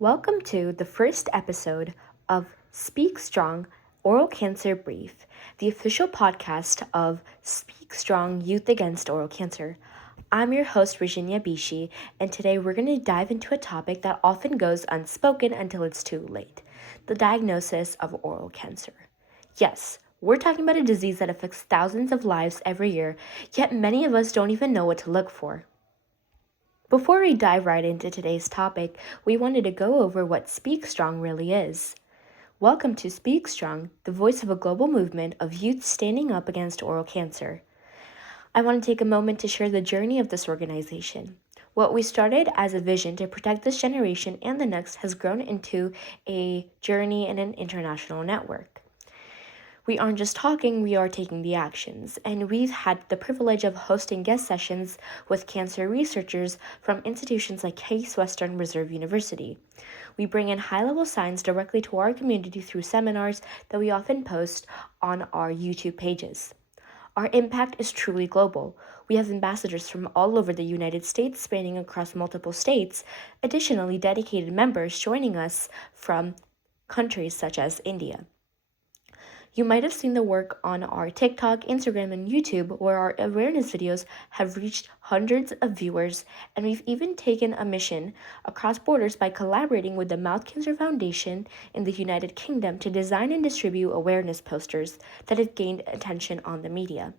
Welcome to the first episode of SpeakStrong Oral Cancer Brief, the official podcast of SpeakStrong Youth Against Oral Cancer. I'm your host, Virginia Bishi, and today we're going to dive into a topic that often goes unspoken until it's too late: the diagnosis of oral cancer. Yes, we're talking about a disease that affects thousands of lives every year, yet many of us don't even know what to look for. Before we dive right into today's topic, we wanted to go over what SpeakStrong really is. Welcome to SpeakStrong, the voice of a global movement of youth standing up against oral cancer. I want to take a moment to share the journey of this organization. What we started as a vision to protect this generation and the next has grown into a journey and an international network. We aren't just talking, we are taking the actions, and we've had the privilege of hosting guest sessions with cancer researchers from institutions like Case Western Reserve University. We bring in high-level science directly to our community through seminars that we often post on our YouTube pages. Our impact is truly global. We have ambassadors from all over the United States spanning across multiple states, additionally dedicated members joining us from countries such as India. You might have seen the work on our TikTok, Instagram, and YouTube, where our awareness videos have reached hundreds of viewers, and we've even taken a mission across borders by collaborating with the Mouth Cancer Foundation in the United Kingdom to design and distribute awareness posters that have gained attention on the media.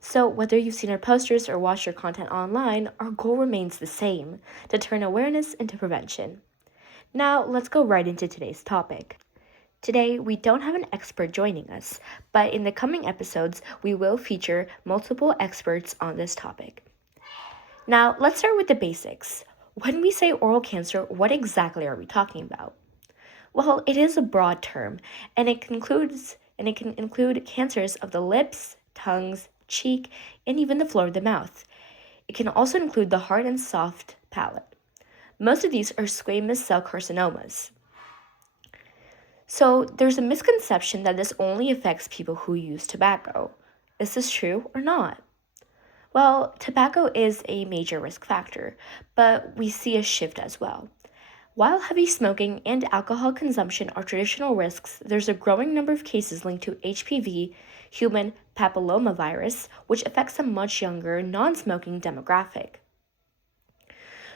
So whether you've seen our posters or watched our content online, our goal remains the same: to turn awareness into prevention. Now, let's go right into today's topic. Today, we don't have an expert joining us, but in the coming episodes, we will feature multiple experts on this topic. Now, let's start with the basics. When we say oral cancer, what exactly are we talking about? Well, it is a broad term, and it can include cancers of the lips, tongues, cheek, and even the floor of the mouth. It can also include the hard and soft palate. Most of these are squamous cell carcinomas. So there's a misconception that this only affects people who use tobacco. Is this true or not? Well, tobacco is a major risk factor, but we see a shift as well. While heavy smoking and alcohol consumption are traditional risks, there's a growing number of cases linked to HPV, human papillomavirus, which affects a much younger, non-smoking demographic.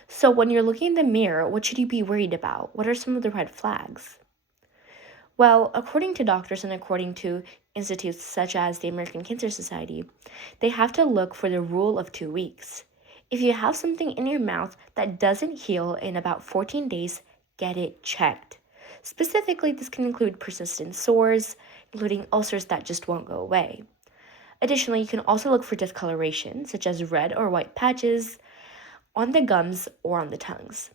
So when you're looking in the mirror, what should you be worried about? What are some of the red flags? Well, according to doctors and according to institutes such as the American Cancer Society, they have to look for the rule of 2 weeks. If you have something in your mouth that doesn't heal in about 14 days, get it checked. Specifically, this can include persistent sores, including ulcers that just won't go away. Additionally, you can also look for discoloration, such as red or white patches on the gums or on the tongues.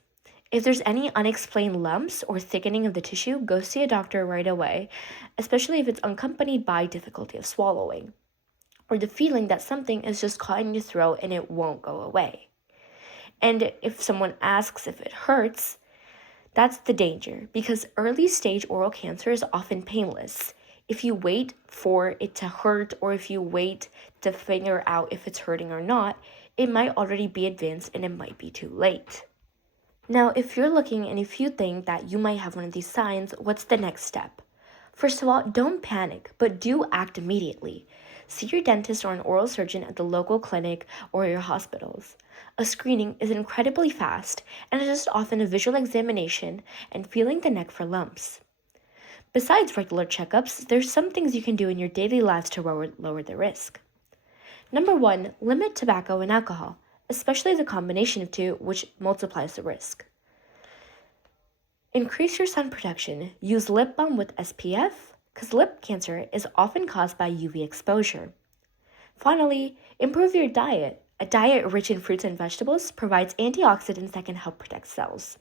If there's any unexplained lumps or thickening of the tissue, go see a doctor right away, especially if it's accompanied by difficulty of swallowing, or the feeling that something is just caught in your throat and it won't go away. And if someone asks if it hurts, that's the danger, because early stage oral cancer is often painless. If you wait for it to hurt, or if you wait to figure out if it's hurting or not, it might already be advanced and it might be too late. Now, if you're looking and if you think that you might have one of these signs, what's the next step? First of all, don't panic, but do act immediately. See your dentist or an oral surgeon at the local clinic or your hospitals. A screening is incredibly fast, and it is often a visual examination and feeling the neck for lumps. Besides regular checkups, there's some things you can do in your daily lives to lower the risk. Number 1, limit tobacco and alcohol, especially the combination of two, which multiplies the risk. Increase your sun protection. Use lip balm with SPF, because lip cancer is often caused by UV exposure. Finally, improve your diet. A diet rich in fruits and vegetables provides antioxidants that can help protect cells.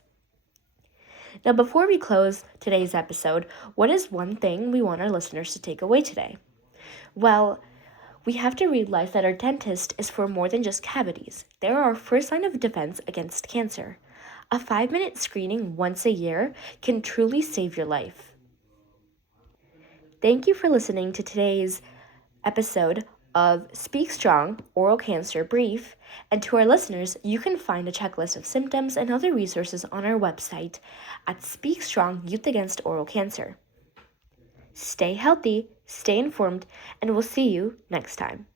Now, before we close today's episode, what is one thing we want our listeners to take away today? Well, we have to realize that our dentist is for more than just cavities. They are our first line of defense against cancer. A 5-minute screening once a year can truly save your life. Thank you for listening to today's episode of Speak Strong Oral Cancer Brief. And to our listeners, you can find a checklist of symptoms and other resources on our website at SpeakStrong Youth Against Oral Cancer. Stay healthy, stay informed, and we'll see you next time.